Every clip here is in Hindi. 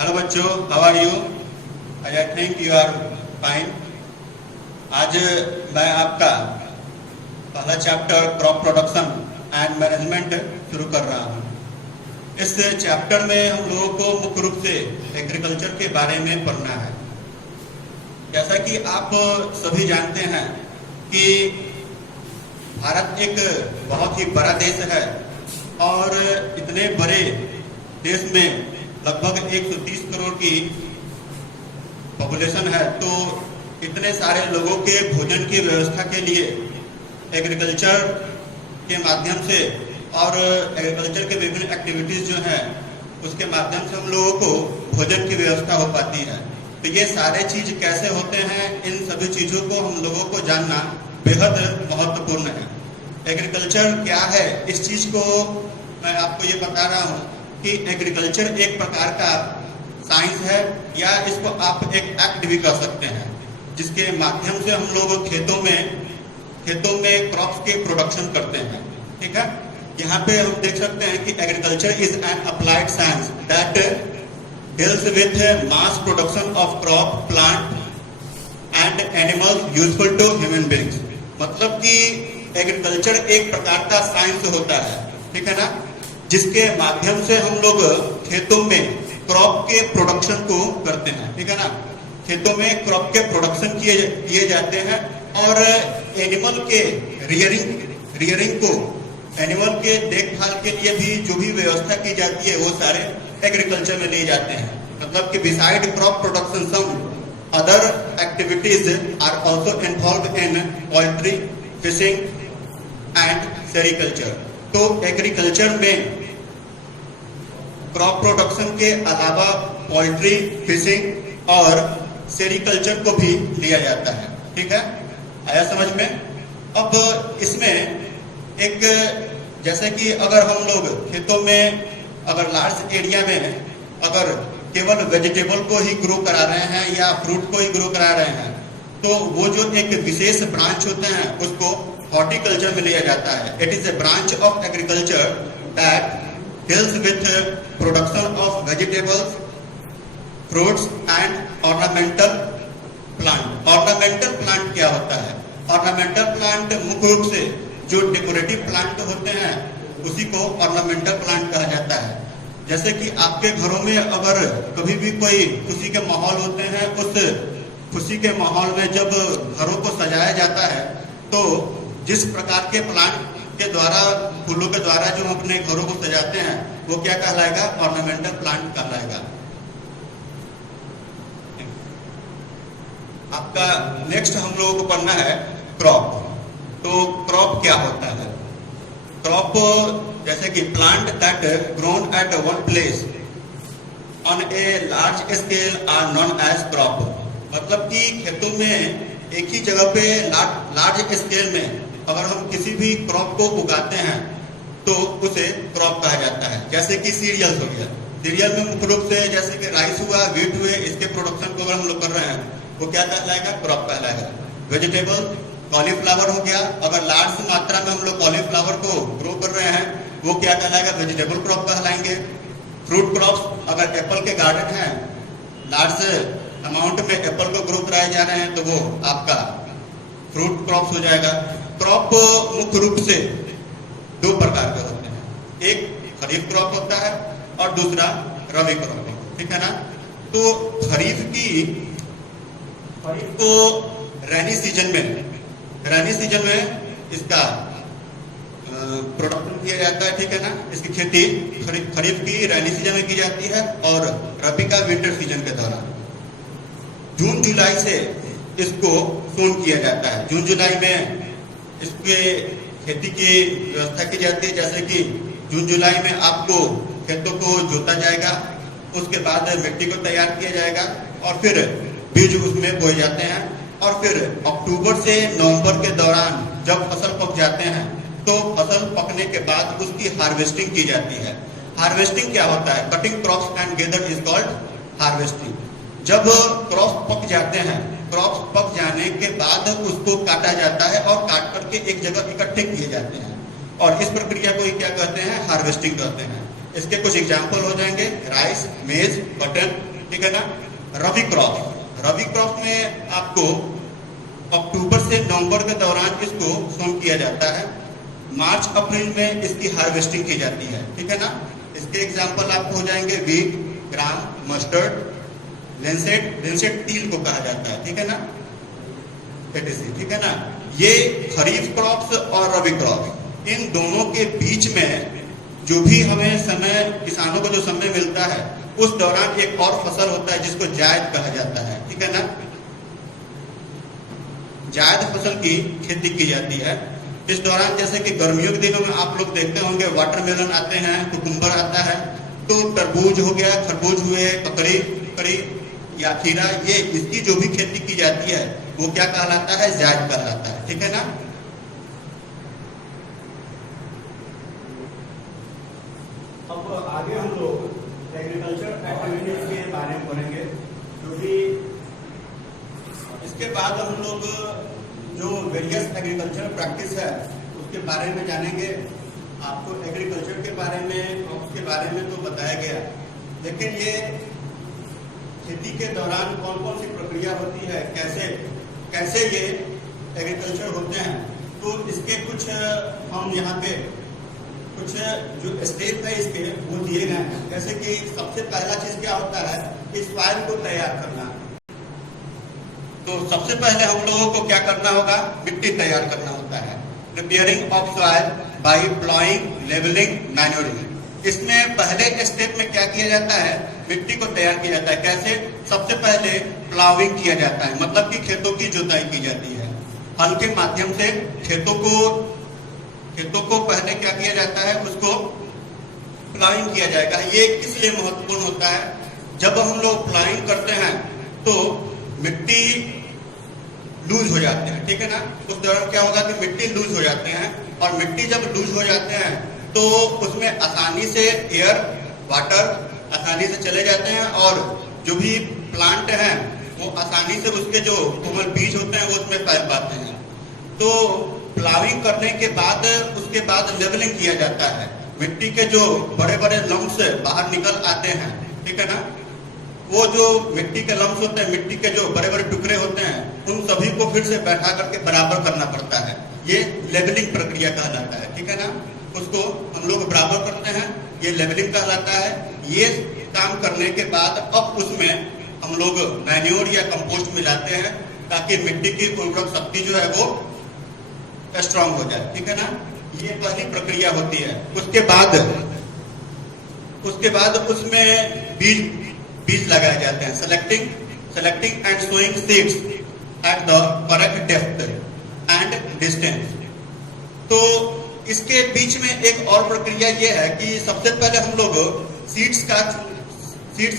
हेलो बच्चों, how are you? I think you are fine. आज मैं आपका पहला chapter crop production and management शुरू कर रहा हूँ। इस चैप्टर में हम लोगों को मुख्य रूप से एग्रीकल्चर के बारे में पढ़ना है। जैसा कि आप सभी जानते हैं कि भारत एक बहुत ही बड़ा देश है और इतने बड़े देश में लगभग 130 करोड़ की पॉपुलेशन है, तो इतने सारे लोगों के भोजन की व्यवस्था के लिए एग्रीकल्चर के माध्यम से और एग्रीकल्चर के विभिन्न एक्टिविटीज जो हैं उसके माध्यम से हम लोगों को भोजन की व्यवस्था हो पाती है। तो ये सारे चीज कैसे होते हैं, इन सभी चीजों को हम लोगों को जानना बेहद महत्वपूर्ण है। एग्रीकल्चर क्या है, इस चीज को मैं आपको ये बता रहा हूँ कि एग्रीकल्चर एक प्रकार का साइंस है, या इसको आप एक एक्ट भी कर सकते हैं, जिसके माध्यम से हम लोग खेतों में क्रॉप्स के प्रोडक्शन करते हैं। ठीक है, यहाँ पे हम देख सकते हैं कि agriculture is an applied science that deals with mass production of crop, plant and animals useful to human beings. मतलब कि एग्रीकल्चर एक प्रकार का साइंस होता है, ठीक है ना, जिसके माध्यम से हम लोग खेतों में क्रॉप के प्रोडक्शन को करते हैं। ठीक है ना, खेतों में क्रॉप के प्रोडक्शन किए जाते हैं और एनिमल के रियरिंग को, एनिमल के देखभाल के लिए भी जो भी व्यवस्था की जाती है वो सारे एग्रीकल्चर में लिए जाते हैं। मतलब कि beside crop production some other activities are also involve in poultry, fishing and sericulture. तो एग्रीकल्चर में क्रॉप प्रोडक्शन के अलावा पोल्ट्री, फिशिंग और सेरिकल्चर को भी लिया जाता है। ठीक है, आया समझ में? अब इसमें एक, जैसे कि अगर हम लोग खेतों में अगर लार्ज एरिया में अगर केवल वेजिटेबल को ही ग्रो करा रहे हैं या फ्रूट को ही ग्रो करा रहे हैं, तो वो जो एक विशेष ब्रांच होते हैं उसको हॉर्टिकल्चर में लिया जाता है। It is a branch of agriculture that deals with production of vegetables, fruits and ornamental plant. Ornamental plant क्या होता है? ऑर्नामेंटल प्लांट मुख्य रूप से जो डेकोरेटिव प्लांट होते हैं उसी को ऑर्नामेंटल प्लांट कहा जाता है। जैसे कि आपके घरों में अगर कभी भी कोई खुशी के माहौल होते हैं, उस खुशी के माहौल में जब घरों को सजाया जाता है तो जिस प्रकार के प्लांट के द्वारा, फूलों के द्वारा जो हम अपने घरों को सजाते हैं वो क्या कहलाएगा? ऑर्नामेंटल प्लांट कहलाएगा। आपका नेक्स्ट हम लोगों को पढ़ना है क्रॉप। तो क्रॉप क्या होता है? क्रॉप जैसे कि plant that grown at one place on a large scale are known as crop. मतलब कि खेतों में एक ही जगह पे लार्ज स्केल में अगर हम किसी भी क्रॉप को उगाते हैं तो उसे क्रॉप कहा जाता है। जैसे कि सीरियल्स हो गया, सीरियल में मुख्य रूप से जैसे कि राइस हुआ, व्हीट हुए, इसके प्रोडक्शन को अगर हम लोग कर रहे हैं वो क्या कहलाएगा? क्रॉप कहलाएगा। वेजिटेबल कॉलीफ्लावर हो गया, अगर लार्ज मात्रा में हम लोग कॉलीफ्लावर को ग्रो कर रहे हैं वो क्या कहलाएगा? वेजिटेबल क्रॉप कहलाएंगे। फ्रूट क्रॉप्स, अगर एप्पल के गार्डन है, लार्ज अमाउंट में एप्पल को ग्रो कराए जा रहे हैं तो वो आपका फ्रूट क्रॉप्स हो जाएगा। क्रॉप मुख्य रूप से दो प्रकार के होते हैं, एक खरीफ क्रॉप होता है और दूसरा रबी क्रॉप, ठीक है ना। तो खरीफ को रैनी सीजन में इसका प्रोडक्शन किया जाता है, ठीक है ना। इसकी खेती खरीफ की रैनी सीजन में की जाती है और रबी का विंटर सीजन के दौरान। जून जुलाई से इसको सोन किया जाता है। जून जुलाई में इसके खेती की व्यवस्था की जाती है। जैसे कि जून जुलाई में आपको खेतों को जोता जाएगा, उसके बाद मिट्टी को तैयार किया जाएगा और फिर बीज उसमें बोए जाते हैं और फिर अक्टूबर से नवंबर के दौरान जब फसल पक जाते हैं तो फसल पकने के बाद उसकी हार्वेस्टिंग की जाती है। हार्वेस्टिंग क्या होता है? Cutting crops and gather is called harvesting. जब क्रॉप्स पक जाते हैं, क्रॉप्स पक जाने के बाद उसको काटा जाता है और काट करके एक जगह इकट्ठे किए जाते हैं और इस प्रक्रिया को क्या कहते हैं? हार्वेस्टिंग कहते हैं। इसके कुछ एग्जाम्पल हो जाएंगे राइस, मेज, कॉटन, ठीक है ना। रबी क्रॉप में आपको अक्टूबर से नवंबर के दौरान इसको सोन किया जाता है। मार्च अप्रैल में इसकी हार्वेस्टिंग की जाती है, ठीक है ना। इसके एग्जाम्पल आपको हो जाएंगे वीट, ग्राम, मस्टर्ड, लिनसेट तिल को कहा जाता है, ठीक है ना, ठीक है ना। ये खरीफ क्रॉप्स और रबी क्रॉप्स, इन दोनों के बीच में जो भी हमें समय, किसानों को जो समय मिलता है उस दौरान एक और फसल होता है जिसको जायद कहा जाता है, ठीक है ना। जायद फसल की खेती की जाती है इस दौरान। जैसे कि गर्मियों के दिनों में आप लोग देखते होंगे वाटरमेलन आते हैं, कुकुम्बर आता है, तो तरबूज हो गया, खरबूज हुए, ककड़ी या खीरा, ये इसकी जो भी खेती की जाती है वो क्या कहलाता है, जायद कहलाता है, ठीक है ना। अब आगे हम लोग एग्रीकल्चर एक्टिविटीज के बारे में पढ़ेंगे, जो कि इसके बाद हम लोग जो वेरियस एग्रीकल्चर प्रैक्टिस है उसके बारे में जानेंगे। आपको एग्रीकल्चर के बारे में, उसके बारे में तो बताया गया, लेकिन ये खेती के दौरान कौन कौन सी प्रक्रिया होती है, कैसे ये एग्रीकल्चर होते हैं, तो इसके कुछ हम यहाँ पे कुछ जो स्टेप है इसके वो दिए गए हैं। जैसे कि सबसे पहला चीज क्या होता है, इस सॉइल को तैयार करना। तो सबसे पहले हम लोगों को क्या करना होगा, मिट्टी तैयार करना होता है। Preparing of soil by ploughing, levelling, manuring. इसमें पहले स्टेप में क्या किया जाता है, मिट्टी को तैयार किया जाता है। कैसे, सबसे पहले प्लाविंग किया जाता है, मतलब कि खेतों की जुताई की जाती है। हल के माध्यम से खेतों को पहले क्या किया जाता है, उसको प्लाविंग किया जाएगा। ये किस लिए महत्वपूर्ण होता है, जब हम लोग प्लाविंग करते हैं तो मिट्टी लूज हो जाते हैं, ठीक है ना। उस दौरान क्या होगा कि मिट्टी लूज हो जाते हैं, और मिट्टी जब लूज हो जाते हैं तो उसमें आसानी से एयर, वाटर आसानी से चले जाते हैं, और जो भी प्लांट हैं वो आसानी से उसके जो कोमल बीज होते हैं वो उसमें फैल पाते हैं। तो प्लाविंग करने के बाद उसके बाद लेवलिंग किया जाता है। मिट्टी के जो बड़े बड़े लम्स बाहर निकल आते हैं, ठीक है ना, वो जो मिट्टी के लम्स होते हैं, मिट्टी के जो बड़े बड़े टुकड़े होते हैं, उन सभी को फिर से बैठा करके बराबर करना पड़ता है। ये लेवलिंग प्रक्रिया कहलाता है, ठीक है ना। उसको हम लोग बराबर करते हैं, ये लेवलिंग कहलाता है। ये काम करने के बाद अब उसमें हम लोग मैन्योर या कंपोस्ट मिलाते हैं, ताकि मिट्टी की उर्वरक शक्ति जो है वो स्ट्रांग हो जाए, ठीक है ना। ये पहली प्रक्रिया होती है। उसके बाद उसमें बीज लगाए जाते हैं। Selecting and sowing seeds at the correct depth and distance. तो इसके बीच में एक और प्रक्रिया ये है कि सबसे पहले हम लोग सीड्स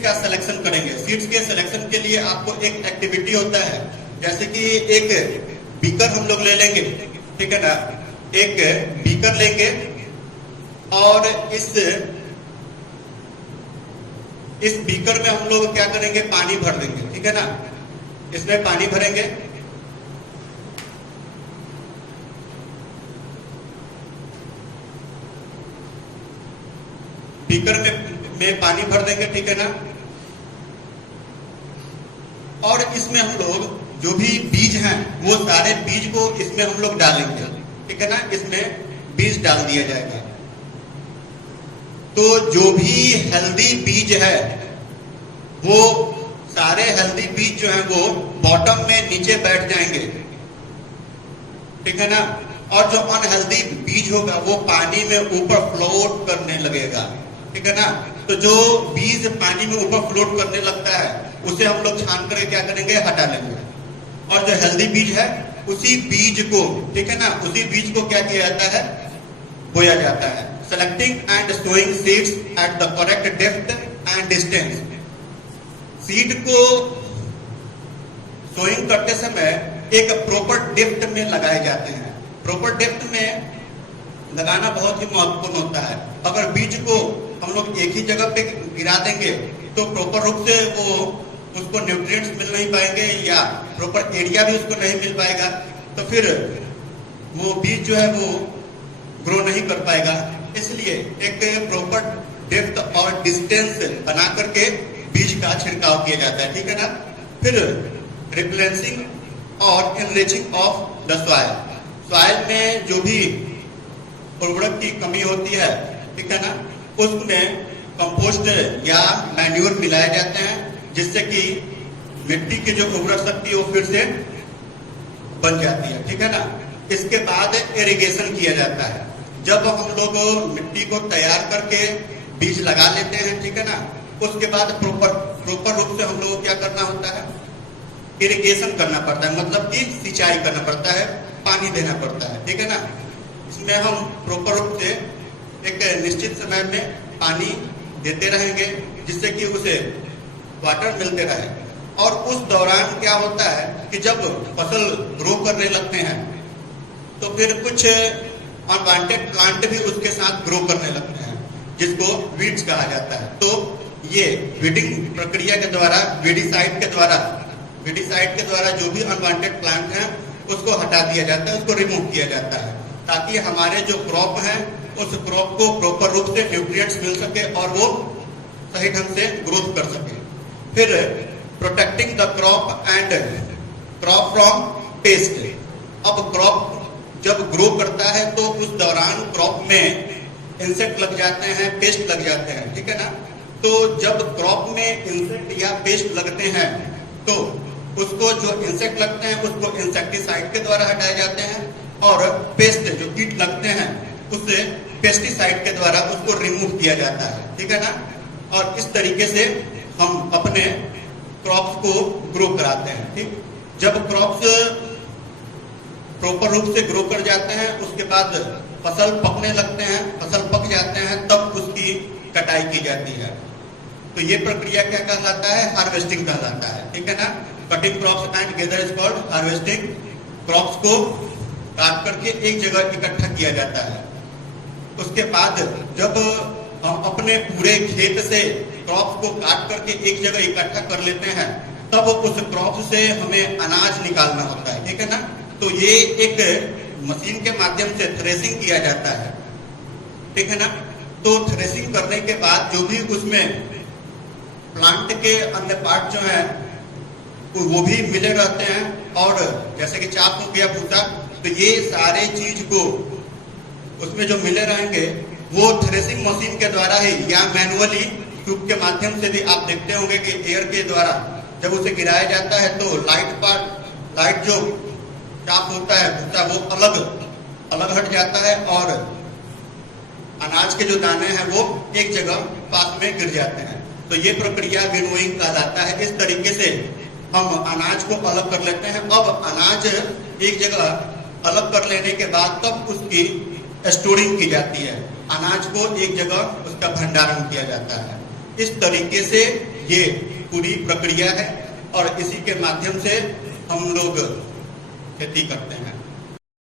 का सिलेक्शन करेंगे। सीड्स के सिलेक्शन के लिए आपको एक एक्टिविटी होता है, जैसे कि एक बीकर हम लोग ले लेंगे, ठीक है ना। एक बीकर लेंगे और इस बीकर में हम लोग क्या करेंगे, पानी भर देंगे, ठीक है ना। इसमें पानी भरेंगे, बीकर में पानी भर देंगे, ठीक है ना। और इसमें हम लोग जो भी बीज हैं वो सारे बीज को इसमें हम लोग डालेंगे, ठीक है ना। इसमें बीज डाल दिया जाएगा। तो जो भी हेल्दी बीज है वो सारे हेल्दी बीज जो है वो बॉटम में नीचे बैठ जाएंगे, ठीक है ना। और जो अनहेल्दी बीज होगा वो पानी में ऊपर फ्लोट करने लगेगा, ठीक है ना। तो जो बीज पानी में ऊपर फ्लोट करने लगता है उसे हम लोग छान करके क्या करेंगे, हटा लेंगे। और जो हेल्दी बीज है उसी बीज को, ठीक है ना, उसी बीज को क्या किया जाता है, बोया जाता है। Selecting and sowing seeds at the correct depth and distance. Seed को सोइंग करते समय एक प्रॉपर डेप्थ में लगाए जाते हैं। प्रॉपर डेप्थ में लगाना बहुत ही महत्वपूर्ण होता है। अगर बीज को हम लोग एक ही जगह पे गिरा देंगे तो प्रॉपर रूप से वो उसको न्यूट्रिएंट्स मिल नहीं पाएंगे या प्रॉपर एरिया भी उसको नहीं मिल पाएगा, तो फिर वो बीज जो है वो ग्रो नहीं कर पाएगा। इसलिए एक प्रॉपर डेप्थ और डिस्टेंस बना करके बीज बीज का छिड़काव किया जाता है, ठीक है ना। फिर रिप्लेसिंग और enriching of the soil, soil में जो भी उर्वरक की कमी होती है, ठीक है ना, उसमें कंपोस्ट या मैन्योर मिलाए जाते हैं, जिससे कि मिट्टी की जो उर्वरक शक्ति वो फिर से बन जाती है, ठीक है ना। इसके बाद इरिगेशन किया जाता है। जब हम लोग मिट्टी को तैयार करके बीज लगा लेते हैं, ठीक है ना, उसके बाद प्रॉपर रूप से हम लोग को क्या करना होता है, इरिगेशन करना पड़ता है, मतलब कि सिंचाई करना पड़ता है, पानी देना पड़ता है, ठीक है ना। इसमें हम प्रॉपर रूप से एक निश्चित समय में पानी देते रहेंगे, जिससे कि उसे वाटर मिलते रहे। और उस दौरान क्या होता है कि जब फसल ग्रो करने लगते हैं तो फिर कुछ अनवांटेड प्लांट भी उसके साथ ग्रो करने लगते हैं, जिसको वीड्स कहा जाता है। तो ये वीडिंग प्रक्रिया के द्वारा, वीडिसाइड के द्वारा जो भी अनवांटेड प्लांट हैं उसको हटा दिया जाता है, उसको रिमूव किया जाता है, ताकि हमारे जो क्रॉप है उस क्रॉप को प्रॉपर रूप से न्यूट्रिएंट्स मिल सके और वो सही ढंग से ग्रोथ कर सके। फिर protecting the crop and crop from paste. अब क्रॉप जब ग्रो करता है तो उस दौरान क्रॉप में इंसेक्ट लग जाते हैं, पेस्ट लग जाते हैं, ठीक है ना। तो जब क्रॉप में इंसेक्ट या पेस्ट लगते हैं तो उसको, जो इंसेक्ट लगते हैं उसको इंसेक्टिसाइड के द्वारा हटाए जाते हैं, और पेस्ट जो कीट लगते हैं उससे पेस्टिसाइड के द्वारा उसको रिमूव किया जाता है, ठीक है ना। और इस तरीके से हम अपने क्रॉप्स को ग्रो कराते हैं, ठीक। जब क्रॉप्स प्रॉपर रूप से ग्रो कर जाते हैं, उसके बाद फसल पकने लगते हैं, फसल पक जाते हैं, तब उसकी कटाई की जाती है। तो ये प्रक्रिया क्या कहलाता है, हार्वेस्टिंग कहलाता है, ठीक है ना। Cutting crops and gather is called harvesting. Crops को काट करके एक जगह इकट्ठा किया जाता है। उसके बाद जब हम अपने पूरे खेत से क्रॉप्स को काट करके एक जगह इकट्ठा कर लेते हैं, तब उस क्रॉप से हमें अनाज निकालना होता है, ठीक है ना। तो ये एक मशीन के माध्यम से थ्रेसिंग किया जाता है, ठीक है ना। तो थ्रेसिंग करने के बाद जो भी उसमें प्लांट के अन्य पार्ट जो है वो भी मिले रहते हैं, और जैसे कि चाप हो गया, भूसा, तो ये सारे चीज को उसमें जो मिले रहेंगे वो थ्रेसिंग मशीन के द्वारा ही या मैनुअली ट्यूब के माध्यम से भी आप देखते होंगे कि एयर के द्वारा जब उसे गिराया जाता है तो लाइट जो चाप होता है, भूसा, वो अलग हट जाता है, और अनाज के जो दाने हैं वो एक जगह पास में गिर जाते हैं। तो ये प्रक्रिया विनोइंग कहलाता है। इस तरीके से हम अनाज को अलग कर लेते हैं। अब अनाज एक जगह अलग कर लेने के बाद तब उसकी स्टोरिंग की जाती है, अनाज को एक जगह उसका भंडारण किया जाता है। इस तरीके से ये पूरी प्रक्रिया है, और इसी के माध्यम से हम लोग खेती करते हैं।